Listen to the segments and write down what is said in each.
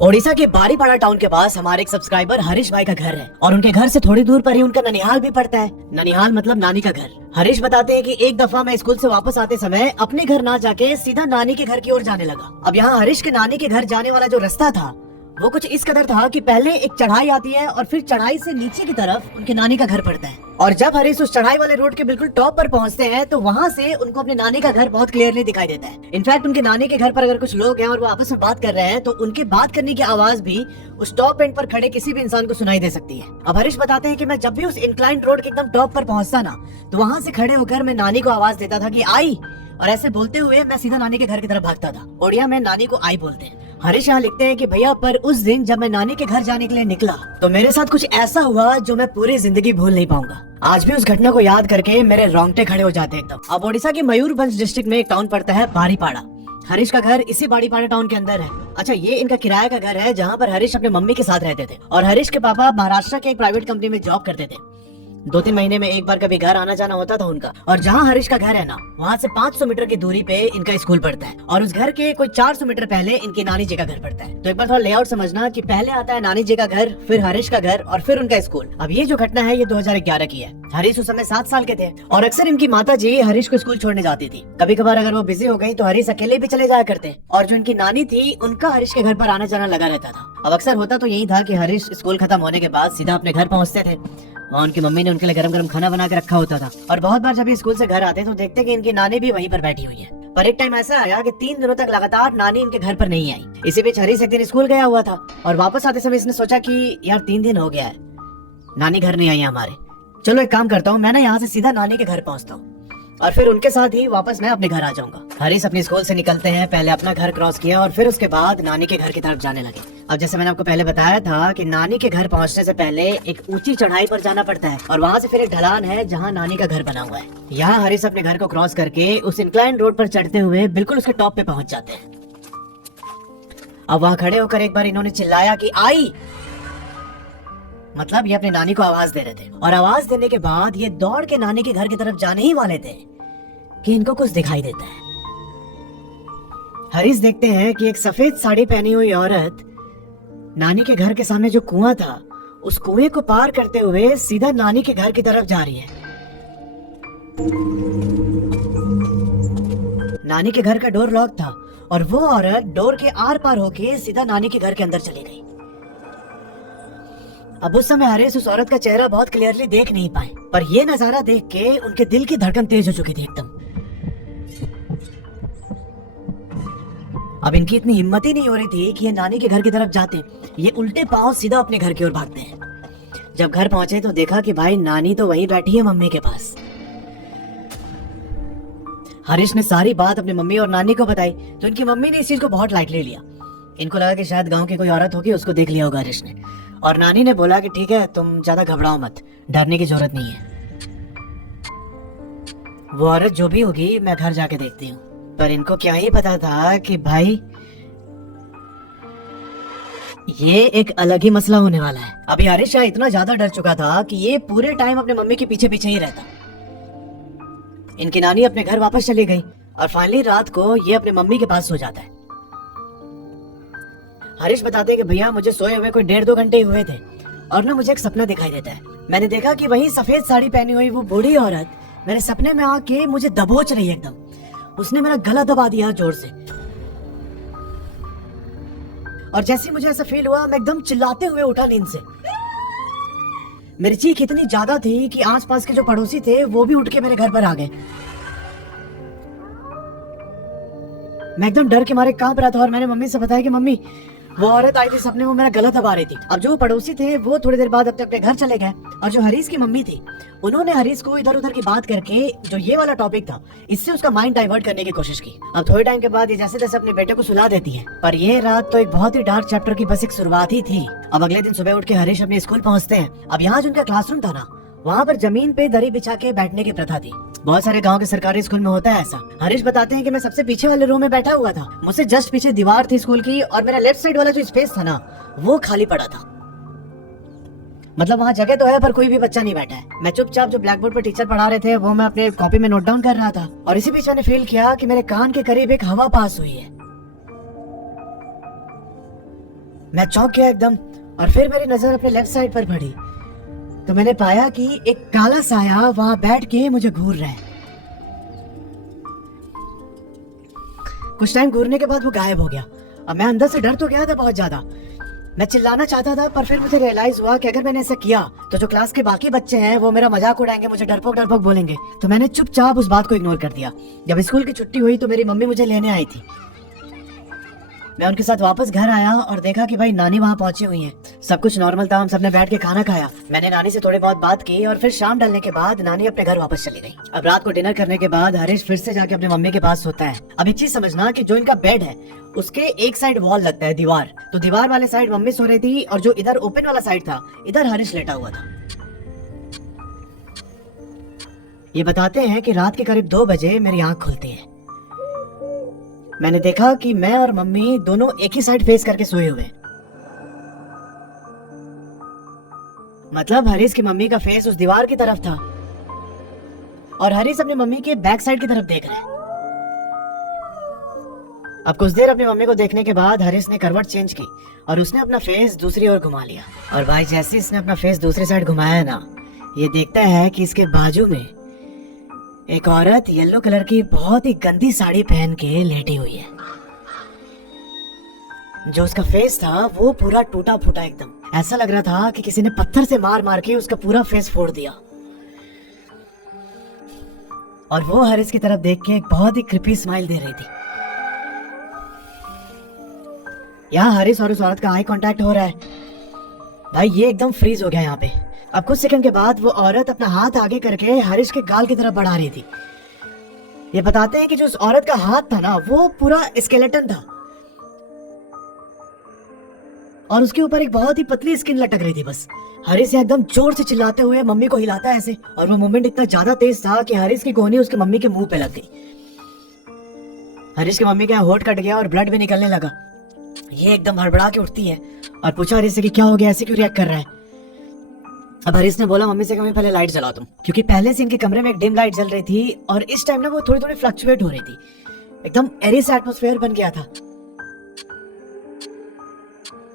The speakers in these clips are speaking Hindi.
ओडिशा के बारीपाड़ा टाउन के पास हमारे एक सब्सक्राइबर हरीश भाई का घर है और उनके घर से थोड़ी दूर पर ही उनका ननिहाल भी पड़ता है। ननिहाल मतलब नानी का घर। हरीश बताते हैं कि एक दफा मैं स्कूल से वापस आते समय अपने घर ना जाके सीधा नानी के घर की ओर जाने लगा। अब यहाँ हरीश के नानी के घर जाने वाला जो रास्ता था वो कुछ इस कदर था कि पहले एक चढ़ाई आती है और फिर चढ़ाई से नीचे की तरफ उनके नानी का घर पड़ता है। और जब हरीश उस चढ़ाई वाले रोड के बिल्कुल टॉप पर पहुंचते हैं तो वहां से उनको अपने नानी का घर बहुत क्लियरली दिखाई देता है। इनफैक्ट उनके नानी के घर पर अगर कुछ लोग हैं और वो आपस में बात कर रहे हैं तो उनके बात करने की आवाज भी उस टॉप एंड पर खड़े किसी भी इंसान को सुनाई दे सकती है। अब हरीश बताते हैं कि मैं जब भी उस इंक्लाइंड रोड के एकदम टॉप पर पहुंचता ना तो वहां से खड़े होकर मैं नानी को आवाज देता था कि आई, और ऐसे बोलते हुए मैं सीधा नानी के घर की तरफ भागता था। ओडिया में नानी को आई बोलते हैं। हरीश यहाँ लिखते हैं कि भैया पर उस दिन जब मैं नानी के घर जाने के लिए निकला तो मेरे साथ कुछ ऐसा हुआ जो मैं पूरी जिंदगी भूल नहीं पाऊंगा। आज भी उस घटना को याद करके मेरे रोंगटे खड़े हो जाते हैं एकदम। अब ओडिशा के मयूरभंज डिस्ट्रिक्ट में एक टाउन पड़ता है बारीपाड़ा। हरीश का घर इसी बारीपाड़ा टाउन के अंदर है। अच्छा, ये इनका किराया का घर है जहाँ पर हरीश अपने मम्मी के साथ रहते थे और हरीश के पापा महाराष्ट्र के एक प्राइवेट कंपनी में जॉब करते थे। 2-3 महीने में एक बार कभी घर आना जाना होता था उनका। और जहाँ हरीश का घर है ना वहाँ से 500 मीटर की दूरी पे इनका स्कूल पड़ता है और उस घर के कोई 400 मीटर पहले इनकी नानी जी का घर पड़ता है। तो एक बार थोड़ा लेआउट समझना कि पहले आता है नानी जी का घर, फिर हरीश का घर और फिर उनका स्कूल। अब ये जो घटना है ये 2011 की है। हरीश उस समय 7 साल के थे और अक्सर इनकी माता जी हरीश को स्कूल छोड़ने जाती थी। कभी कभार अगर वो बिजी हो गई तो हरीश अकेले भी चले जाया करते और जो इनकी नानी थी उनका हरीश के घर पर आना जाना लगा रहता था। अब अक्सर होता तो यही था कि हरीश स्कूल खत्म होने के बाद सीधा अपने घर पहुंचते थे। वहाँ उनकी मम्मी ने उनके लिए गरम गरम खाना बना के रखा होता था और बहुत बार जब ये स्कूल से घर आते तो देखते कि इनकी नानी भी वहीं पर बैठी हुई है। पर एक टाइम ऐसा आया कि 3 दिनों तक लगातार नानी इनके घर पर नहीं आई। इसी बीच हरीश एक दिन स्कूल गया हुआ था और वापस आते समय इसने सोचा कि यार 3 दिन हो गया है, नानी घर नहीं आई हमारे, चलो एक काम करता हूँ, मैं ना यहाँ से सीधा नानी के घर पहुँचता हूँ और फिर उनके साथ ही वापस मैं अपने घर आ जाऊंगा। हरीश अपने स्कूल से निकलते हैं, पहले अपना घर क्रॉस किया और फिर उसके बाद नानी के घर की तरफ जाने लगे। अब जैसे मैंने आपको पहले बताया था कि नानी के घर पहुंचने से पहले एक ऊंची चढ़ाई पर जाना पड़ता है और वहां से फिर एक ढलान है जहां नानी का घर बना हुआ है। यहाँ हरीश अपने घर को क्रॉस करके उस इंक्लाइन रोड पर चढ़ते हुए बिल्कुल उसके टॉप पे पहुंच जाते हैं। अब वहाँ खड़े होकर एक बार इन्होंने चिल्लाया कि आई, मतलब ये अपनी नानी को आवाज दे रहे थे और आवाज देने के बाद ये दौड़ के नानी के घर की तरफ जाने ही वाले थे कि इनको कुछ दिखाई देता है। हरीश देखते हैं कि एक सफेद साड़ी पहनी हुई औरत नानी के घर के सामने जो कुआं था उस कुएं को पार करते हुए सीधा नानी के घर की तरफ जा रही है। नानी के घर का डोर लॉक था और वो औरत डोर के आर पार होके सीधा नानी के घर के अंदर चली गई। अब उस समय हरीश उस औरत का चेहरा बहुत क्लियरली देख नहीं पाए, पर ये नजारा देख के उनके दिल की धड़कन तेज हो चुकी थी एकदम। अब इनकी इतनी हिम्मत ही नहीं हो रही थी कि ये नानी के घर की तरफ जाते। ये उल्टे पांव सीधा अपने घर की ओर भागते हैं। जब घर पहुंचे तो देखा कि भाई नानी तो वहीं बैठी है मम्मी के पास। हरीश ने सारी बात अपनी मम्मी और नानी को बताई तो इनकी मम्मी ने इस चीज को बहुत लाइटली लिया। इनको लगा कि शायद गांव की कोई औरत होगी, उसको देख लिया होगा हरीश ने। और नानी ने बोला कि ठीक है, तुम ज्यादा घबराओ मत, डरने की जरूरत नहीं है, वो औरत जो भी होगी मैं घर जाके देखती हूँ। पर इनको क्या ही पता था कि भाई ये एक अलग ही मसला होने वाला है। अभी हरीश इतना ज्यादा डर चुका था कि ये पूरे टाइम अपने मम्मी के पीछे पीछे ही रहता। इनकी नानी अपने घर वापस चली गई और फाइनली रात को ये अपने मम्मी के पास सो जाता है। हरीश बताते हैं कि भैया मुझे सोए हुए कोई 1.5-2 घंटे ही हुए थे और ना मुझे एक सपना दिखाई देता है। मैंने देखा कि वही सफेद साड़ी पहनी हुई वो बूढ़ी औरत मेरे सपने में आके मुझे दबोच रही है एकदम। उसने मेरा गला दबा दिया जोर से और जैसे ही मुझे ऐसा फील हुआ मैं एकदम चिल्लाते हुए उठा नींद से। मेरी चीख इतनी ज्यादा थी कि आसपास के जो पड़ोसी थे वो भी उठ के मेरे घर पर आ गए। मैं एकदम डर के मारे कांप रहा था और मैंने मम्मी से बताया कि मम्मी वो औरत आई थी सपने में, मेरा गला दबा रही थी। अब जो पड़ोसी थे वो थोड़ी देर बाद अपने अपने घर चले गए और जो हरीश की मम्मी थी उन्होंने हरीश को इधर उधर की बात करके जो ये वाला टॉपिक था इससे उसका माइंड डाइवर्ट करने की कोशिश की। अब थोड़े टाइम के बाद ये जैसे तैसे अपने बेटे को सुला देती है। पर ये रात तो एक बहुत ही डार्क चैप्टर की बस एक शुरुआत ही थी। अब अगले दिन सुबह उठ के हरीश अपने स्कूल पहुंचते हैं। अब यहाँ जो उनका क्लासरूम था ना वहाँ पर जमीन पे दरी बिछा के बैठने की प्रथा थी। बहुत सारे गांव के सरकारी स्कूल में होता है ऐसा। हरीश बताते हैं कि मैं सबसे पीछे वाले रूम में बैठा हुआ था। मुझसे जस्ट पीछे दीवार थी स्कूल की और मेरा लेफ्ट साइड वाला जो स्पेस था ना वो खाली पड़ा था। मतलब वहाँ जगह तो है पर कोई भी बच्चा नहीं बैठा है। मैं चुपचाप जो ब्लैक बोर्ड पर टीचर पढ़ा रहे थे वो मैं अपने कॉपी में नोट डाउन कर रहा था और इसी बीच मैंने फील किया कि मेरे कान के करीब एक हवा पास हुई है। मैं चौंक गया एकदम, और फिर मेरी नजर अपने लेफ्ट साइड पर पड़ी तो मैंने पाया कि एक काला साया वहां बैठ के मुझे घूर रहा है। कुछ टाइम घूरने के बाद वो गायब हो गया। अब मैं अंदर से डर तो गया था बहुत ज्यादा। मैं चिल्लाना चाहता था, पर फिर मुझे रियलाइज हुआ कि अगर मैंने ऐसा किया तो जो क्लास के बाकी बच्चे हैं वो मेरा मजाक उड़ाएंगे, मुझे डरपोक डरपोक बोलेंगे। तो मैंने चुपचाप उस बात को इग्नोर कर दिया। जब स्कूल की छुट्टी हुई तो मेरी मम्मी मुझे लेने आई थी। मैं उनके साथ वापस घर आया और देखा कि भाई नानी वहाँ पहुंची हुई है। सब कुछ नॉर्मल था, हम सबने बैठ के खाना खाया। मैंने नानी से थोड़ी बहुत बात की और फिर शाम ढलने के बाद नानी अपने घर वापस चली गई। अब रात को डिनर करने के बाद हरीश फिर से जाके अपनी मम्मी के पास सोता है। अब एक चीज समझना कि जो इनका बेड है उसके एक साइड वॉल लगता है दीवार, तो दीवार वाले साइड मम्मी सो रही थी और जो इधर ओपन वाला साइड था इधर हरीश लेटा हुआ था। ये बताते हैं कि रात के करीब 2 बजे मेरी आंख खुलती है। मैंने देखा कि मैं और मम्मी दोनों एक ही साइड फेस करके सोए हुए। मतलब हरीश की मम्मी का फेस उस दीवार की तरफ था और हरीश अपनी मम्मी के बैक साइड की तरफ देख रहे हैं। अब कुछ देर अपनी मम्मी को देखने के बाद हरीश ने करवट चेंज की और उसने अपना फेस दूसरी ओर घुमा लिया। और भाई जैसे इसने अपना फेस दूसरी साइड घुमाया ना, ये देखता है कि इसके बाजू में एक औरत येलो कलर की बहुत ही गंदी साड़ी पहन के लेटी हुई है। जो उसका फेस था वो पूरा टूटा फूटा एकदम, ऐसा लग रहा था कि किसी ने पत्थर से मार मार के उसका पूरा फेस फोड़ दिया। और वो हरीश की तरफ देख के एक बहुत ही क्रिपी स्माइल दे रही थी। यहाँ हरीश और उस औरत का आई कांटेक्ट हो रहा है। भाई ये एकदम फ्रीज हो गया यहाँ पे। अब कुछ सेकंड के बाद वो औरत अपना हाथ आगे करके हरीश के गाल की तरफ बढ़ा रही थी। ये बताते हैं कि जो उस औरत का हाथ था ना वो पूरा स्केलेटन था और उसके ऊपर एक बहुत ही पतली स्किन लटक रही थी। बस हरीश एकदम जोर से चिल्लाते हुए मम्मी को हिलाता है ऐसे, और वो मूवमेंट इतना ज्यादा तेज था कि हरीश की गोनी उसके मम्मी के मुंह पे लग गई। हरीश की मम्मी का होठ कट गया और ब्लड भी निकलने लगा। ये एकदम हड़बड़ा के उठती है और पूछा हरीश से कि क्या हो गया, ऐसे क्यों रिएक्ट कर रहा है। अब हरीश ने बोला मम्मी से कि मम्मी पहले लाइट जला तुम, क्योंकि पहले से इनके कमरे में एक डिम लाइट जल रही थी और इस टाइम ना वो थोड़ी थोड़ी फ्लक्चुएट हो रही थी। एकदम एरी सा एटमॉस्फेयर बन गया था।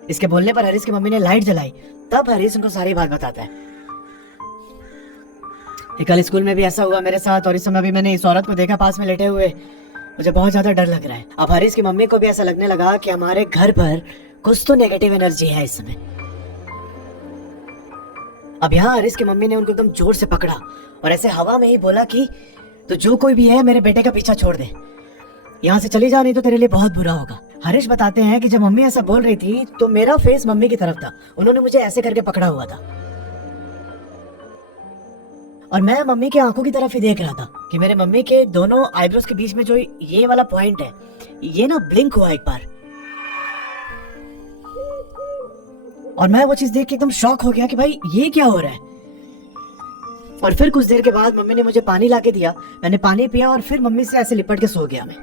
इसके बोलने पर हरीश की मम्मी ने लाइट जलाई। तब हरीश उनको सारी बात बताता है। कल स्कूल में भी ऐसा हुआ मेरे साथ और इस समय भी मैंने इस औरत को देखा पास में लेटे हुए। मुझे बहुत ज्यादा डर लग रहा है। अब हरीश की मम्मी को भी ऐसा लगने लगा कि हमारे घर पर कुछ तो नेगेटिव एनर्जी है इस समय। अब यहाँ हरीश की मम्मी ने उनको एकदम जोर से पकड़ा और ऐसे हवा में ही बोला कि तो जो कोई भी है मेरे बेटे का पीछा छोड़ दे, यहाँ से चली जा, नहीं तो तेरे लिए बहुत बुरा होगा। हरीश बताते हैं कि जब मम्मी ऐसा बोल रही थी तो मेरा फेस मम्मी की तरफ था। उन्होंने मुझे ऐसे करके पकड़ा हुआ था और मैं मम्मी की आंखों की तरफ ही देख रहा था कि मेरे मम्मी के दोनों आईब्रोज के बीच में जो ये वाला पॉइंट है ये ना ब्लिंक हुआ एक बार। और मैं वो चीज देख के एकदम शॉक हो गया कि भाई ये क्या हो रहा है। और फिर कुछ देर के बाद मम्मी ने मुझे पानी लाके दिया। मैंने पानी पिया और फिर मम्मी से ऐसे लिपट के सो गया मैं।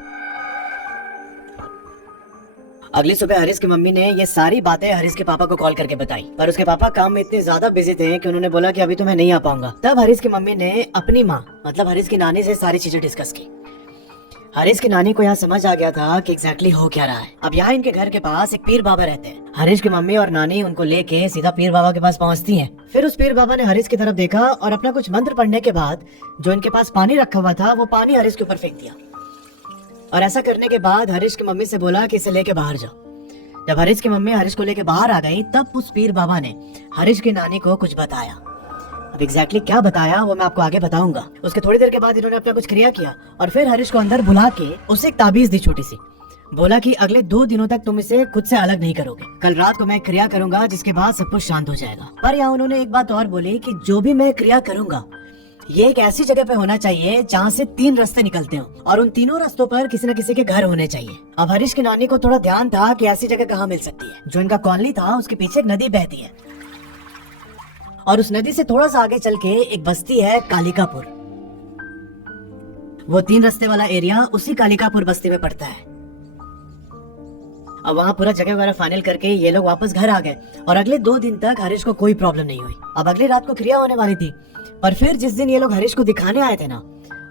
अगली सुबह हरीश की मम्मी ने ये सारी बातें हरीश के पापा को कॉल करके बताई, पर उसके पापा काम में इतने ज्यादा बिजी थे कि उन्होंने बोला कि अभी तो मैं नहीं आ पाऊंगा। तब हरीश की मम्मी ने अपनी माँ मतलब हरीश की नानी से सारी चीजें डिस्कस की। हरीश की नानी को यहाँ समझ आ गया था कि एग्जैक्टली हो क्या रहा है। अब यहाँ इनके घर के पास एक पीर बाबा रहते हैं। हरीश की मम्मी और नानी उनको लेके सीधा पीर बाबा के पास पहुँचती हैं। फिर उस पीर बाबा ने हरीश की तरफ देखा और अपना कुछ मंत्र पढ़ने के बाद जो इनके पास पानी रखा हुआ था वो पानी हरीश के ऊपर फेंक दिया। और ऐसा करने के बाद हरीश की मम्मी से बोला कि इसे लेके बाहर जाओ। जब हरीश की मम्मी हरीश को लेके बाहर आ गई तब उस पीर बाबा ने हरीश की नानी को कुछ बताया। अब एग्जैक्टली क्या बताया वो मैं आपको आगे बताऊंगा। उसके थोड़ी देर के बाद इन्होंने अपना कुछ क्रिया किया और फिर हरीश को अंदर बुला के उसे एक ताबीज दी छोटी सी। बोला कि अगले 2 दिनों तक तुम इसे खुद से अलग नहीं करोगे। कल रात को मैं क्रिया करूंगा जिसके बाद सब कुछ शांत हो जाएगा। पर यहाँ उन्होंने एक बात और बोली कि जो भी मैं क्रिया करूंगा ये एक ऐसी जगह पे होना चाहिए जहाँ से 3 रास्ते निकलते हो और उन तीनों रास्तों पर किसी न किसी के घर होने चाहिए। अब हरीश की नानी को थोड़ा ध्यान था कि ऐसी जगह कहाँ मिल सकती है। जो इनका कॉलोनी था उसके पीछे एक नदी बहती है और उस नदी से थोड़ा सा आगे चल के एक बस्ती है कालिकापुर। वो 3 रास्ते वाला एरिया उसी कालिकापुर बस्ती में पड़ता है। अब वहाँ पूरा जगह वगैरह फाइनल करके ये लोग वापस घर आ गए और अगले 2 दिन तक हरीश को कोई प्रॉब्लम नहीं हुई। अब अगली रात को क्रिया होने वाली थी पर फिर जिस दिन ये लोग हरीश को दिखाने आए थे ना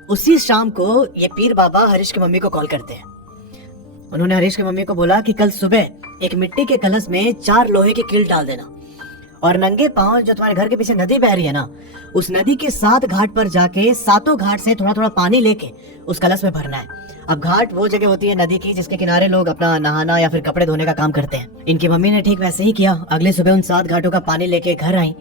उसी शाम को ये पीर बाबा हरीश की मम्मी को कॉल करते हैं उन्होंने हरीश की मम्मी को बोला कि कल सुबह एक मिट्टी के कलश में 4 लोहे की कील डाल देना और नंगे पांव जो तुम्हारे घर के पीछे नदी बह रही है ना, उस नदी के 7 घाट पर जाके 7 घाट से थोड़ा थोड़ा पानी लेके उस कलश में भरना है। अब घाट वो जगह होती है नदी की जिसके किनारे लोग अपना नहाना या फिर कपड़े धोने का काम करते हैं। इनकी मम्मी ने ठीक वैसे ही किया। अगले सुबह उन 7 घाटों का पानी लेके घर आई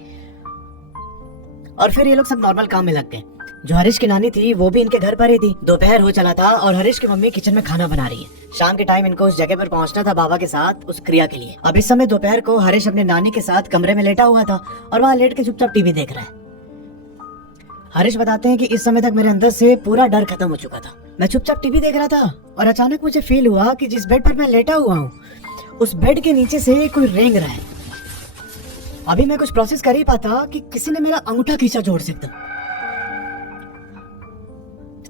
और फिर ये लोग सब नॉर्मल काम में लग गए। जो हरीश की नानी थी वो भी इनके घर पर ही थी। दोपहर हो चला था और हरीश की मम्मी किचन में खाना बना रही है। शाम के टाइम इनको उस जगह पर पहुंचना था बाबा के साथ उस क्रिया के लिए। अब इस समय दोपहर को हरीश अपने नानी के साथ कमरे में लेटा हुआ था और वहाँ लेट के चुपचाप टीवी देख रहा है। हरीश बताते हैं कि इस समय तक मेरे अंदर से पूरा डर खत्म हो चुका था। मैं चुपचाप टीवी देख रहा था और अचानक मुझे फील हुआ कि जिस बेड पर मैं लेटा हुआ हूँ उस बेड के नीचे से कोई रेंग रहा है। अभी मैं कुछ प्रोसेस कर ही पाता कि किसी ने मेरा अंगूठा खींचा जोर से एकदम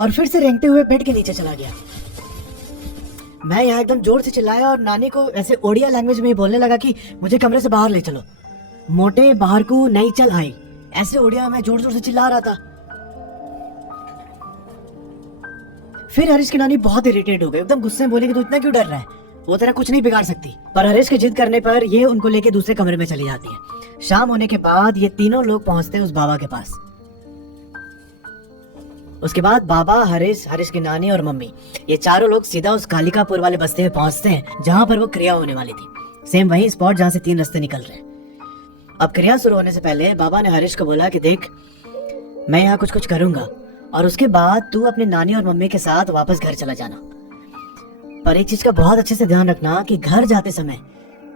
और फिर से रेंगते हुए बेड के नीचे चला गया। मैं यहाँ एकदम जोर से चिल्लाया और नानी को ऐसे ओडिया लैंग्वेज में ही बोलने लगा कि मुझे कमरे से बाहर ले चलो, मोटे बाहर को नहीं चल आई। ऐसे ओडिया में जोर जोर से चिल्ला रहा था। फिर हरीश की नानी बहुत इरिटेट हो गई, एकदम गुस्से में बोली कि तू इतना क्यों डर रहा है, वो तेरा कुछ नहीं बिगाड़ सकती। पर हरीश की जिद करने पर ये उनको लेके दूसरे कमरे में चली जाती है। शाम होने के बाद ये तीनों लोग पहुंचते हैं उस बाबा के पास। उसके बाद बाबा, हरीश की नानी और मम्मी, ये चारों लोग सीधा उस कालिकापुर वाले बस्ती में पहुंचते हैं जहां पर वो क्रिया होने वाली थी। सेम वही स्पॉट जहां से 3 रास्ते निकल रहे हैं। अब क्रिया शुरू होने से पहले बाबा ने हरीश को बोला कि देख, मैं यहाँ कुछ करूंगा और उसके बाद तू अपनी नानी और मम्मी के साथ वापस घर चला जाना। पर एक चीज का बहुत अच्छे से ध्यान रखना कि घर जाते समय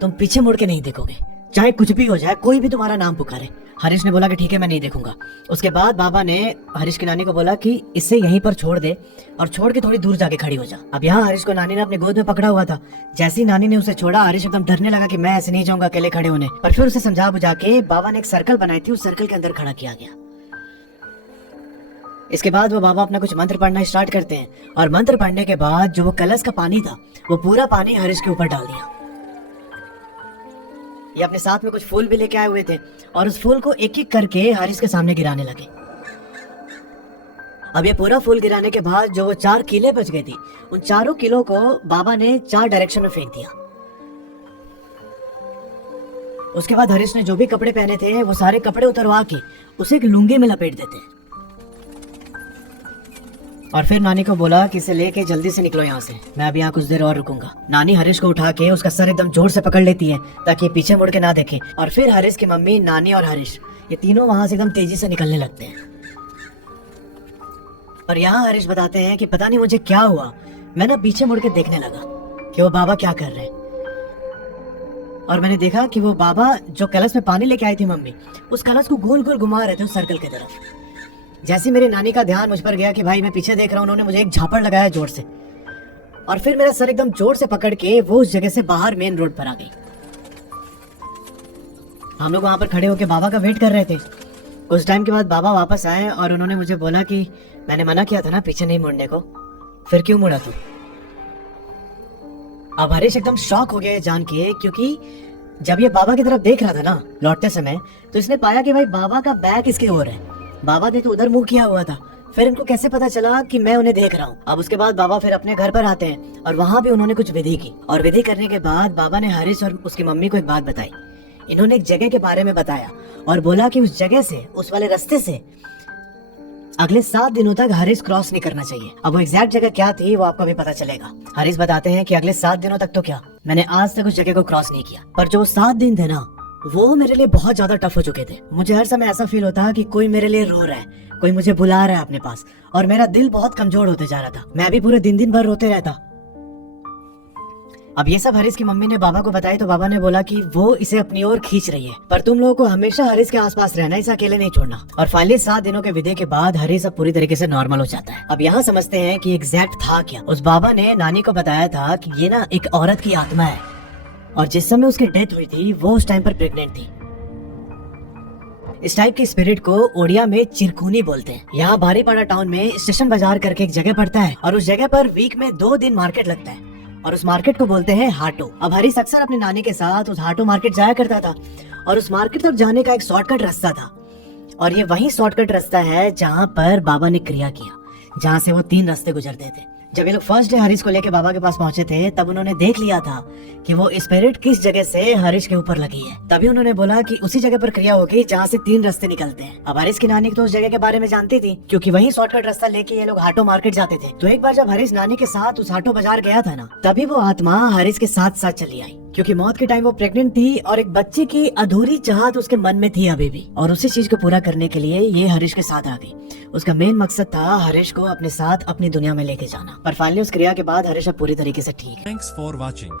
तुम पीछे मुड़ के नहीं देखोगे, चाहे कुछ भी हो जाए, कोई भी तुम्हारा नाम पुकारे। हरीश ने बोला कि ठीक है, मैं नहीं देखूंगा। उसके बाद बाबा ने हरीश की नानी को बोला कि इसे यहीं पर छोड़ दे और छोड़ के थोड़ी दूर जाके खड़ी हो जा। अब यहाँ हरीश को नानी ने अपने गोद में पकड़ा हुआ था। जैसे ही नानी ने उसे छोड़ा, हरीश एकदम डरने लगा कि मैं ऐसे नहीं जाऊंगा अकेले खड़े होने। पर फिर उसे समझा बुझा के बाबा ने एक सर्कल बनाई थी, उस सर्कल के अंदर खड़ा किया गया। इसके बाद वो बाबा अपना कुछ मंत्र पढ़ना स्टार्ट करते हैं और मंत्र पढ़ने के बाद जो वो कलश का पानी था वो पूरा पानी हरीश के ऊपर डाल दिया। ये अपने साथ में कुछ फूल भी लेके आए हुए थे और उस फूल को एक एक करके हरीश के सामने गिराने लगे। अब ये पूरा फूल गिराने के बाद जो वो 4 कीले बच गई थी, उन 4 कीलों को बाबा ने 4 डायरेक्शन में फेंक दिया। उसके बाद हरीश ने जो भी कपड़े पहने थे वो सारे कपड़े उतरवा के उसे एक लुंगी में लपेट देते और फिर नानी को बोला कि इसे लेके जल्दी से निकलो यहाँ से, मैं अभी यहाँ कुछ देर और रुकूंगा। नानी हरीश को उठा के उसका सर एकदम जोर से पकड़ लेती है ताकि पीछे मुड़ के ना देखे और फिर हरीश की मम्मी, नानी और हरीश ये तीनों वहां से एकदम तेजी से निकलने लगते हैं। और यहाँ हरीश बताते हैं कि पता नहीं मुझे क्या हुआ, मैं ना पीछे मुड़ के देखने लगा कि वो बाबा क्या कर रहे हैं और मैंने देखा कि वो बाबा जो कलश में पानी लेके आई थी मम्मी, उस कलश को गोल गोल घुमा रहे थे उस सर्कल की तरफ। जैसे मेरी नानी का ध्यान मुझ पर गया कि भाई मैं पीछे देख रहा हूँ, उन्होंने मुझे एक झापड़ लगाया जोर से और फिर मेरा सर एकदम जोर से पकड़ के वो उस जगह से बाहर मेन रोड पर आ गई। हम लोग वहां पर खड़े होकर बाबा का वेट कर रहे थे। कुछ टाइम के बाद बाबा वापस आए और उन्होंने मुझे बोला कि मैंने मना किया था ना पीछे नहीं मुड़ने को, फिर क्यों मुड़ा तू? अब हरीश एकदम शॉक हो गया जान के, क्योंकि जब ये बाबा की तरफ देख रहा था ना लौटते समय, तो इसने पाया कि भाई बाबा का बैक इसकी ओर है। बाबा ने तो उधर मुंह किया हुआ था। फिर इनको कैसे पता चला कि मैं उन्हें देख रहा हूँ? अब उसके बाद बाबा फिर अपने घर पर आते हैं और वहाँ भी उन्होंने कुछ विधि की और विधि करने के बाद बाबा ने हरीश और उसकी मम्मी को एक बात बताई। इन्होंने एक जगह के बारे में बताया और बोला कि उस जगह से, उस वाले रास्ते से अगले 7 दिनों तक हरीश क्रॉस नहीं करना चाहिए। अब वो एग्जैक्ट जगह क्या थी वो आपको भी पता चलेगा। हरीश बताते हैं कि अगले 7 दिनों तक तो क्या, मैंने आज तक उस जगह को क्रॉस नहीं किया, पर जो 7 दिन थे ना वो मेरे लिए बहुत ज्यादा टफ हो चुके थे। मुझे हर समय ऐसा फील होता कि कोई मेरे लिए रो रहा है, कोई मुझे बुला रहा है अपने पास और मेरा दिल बहुत कमजोर होते जा रहा था। मैं भी पूरे दिन भर रोते रहता। अब ये सब हरीश की मम्मी ने बाबा को बताई तो बाबा ने बोला कि वो इसे अपनी ओर खींच रही है, पर तुम लोगों को हमेशा हरीश के आसपास रहना, इसे अकेले नहीं छोड़ना। और फाइनली 7 दिनों के विधि के बाद हरीश अब पूरी तरीके से नॉर्मल हो जाता है। अब यहाँ समझते हैं कि एग्जैक्ट था क्या। उस बाबा ने नानी को बताया था कि ये ना एक औरत की आत्मा है और जिस समय उसकी डेथ हुई थी वो उस टाइम पर प्रेग्नेंट थी। इस टाइप के स्पिरिट को ओडिया में चिरकुनी बोलते हैं। यहाँ बारीपाड़ा टाउन में स्टेशन बाजार करके एक जगह पड़ता है और उस जगह पर वीक में 2 दिन मार्केट लगता है और उस मार्केट को बोलते हैं हाटो। अब हरीश अक्सर अपनी नानी के साथ उस हाटो मार्केट जाया करता था और उस मार्केट तक जाने का एक शॉर्टकट रास्ता था और ये वही शॉर्टकट रास्ता है जहाँ पर बाबा ने क्रिया किया, जहाँ से वो 3 रास्ते गुजरते थे। जब ये लोग फर्स्ट डे हरीश को लेके बाबा के पास पहुंचे थे तब उन्होंने देख लिया था कि वो स्पिरिट किस जगह से हरीश के ऊपर लगी है। तभी उन्होंने बोला कि उसी जगह पर क्रिया होगी जहाँ से 3 रास्ते निकलते हैं। अब हरीश की नानी तो उस जगह के बारे में जानती थी क्योंकि वही शॉर्टकट रास्ता लेके ये लोग हाटो मार्केट जाते थे। तो एक बार जब हरीश नानी के साथ उस हाटो बाजार गया था ना, तभी वो आत्मा हरीश के साथ साथ चली आई क्योंकि मौत के टाइम वो प्रेग्नेंट थी और एक बच्चे की अधूरी चाहत उसके मन में थी अभी भी, और उसी चीज को पूरा करने के लिए ये हरीश के साथ आ गई। उसका मेन मकसद था हरीश को अपने साथ अपनी दुनिया में लेके जाना। पर फाइनली उस क्रिया के बाद हरीश अब पूरी तरीके से ठीक है। Thanks for watching.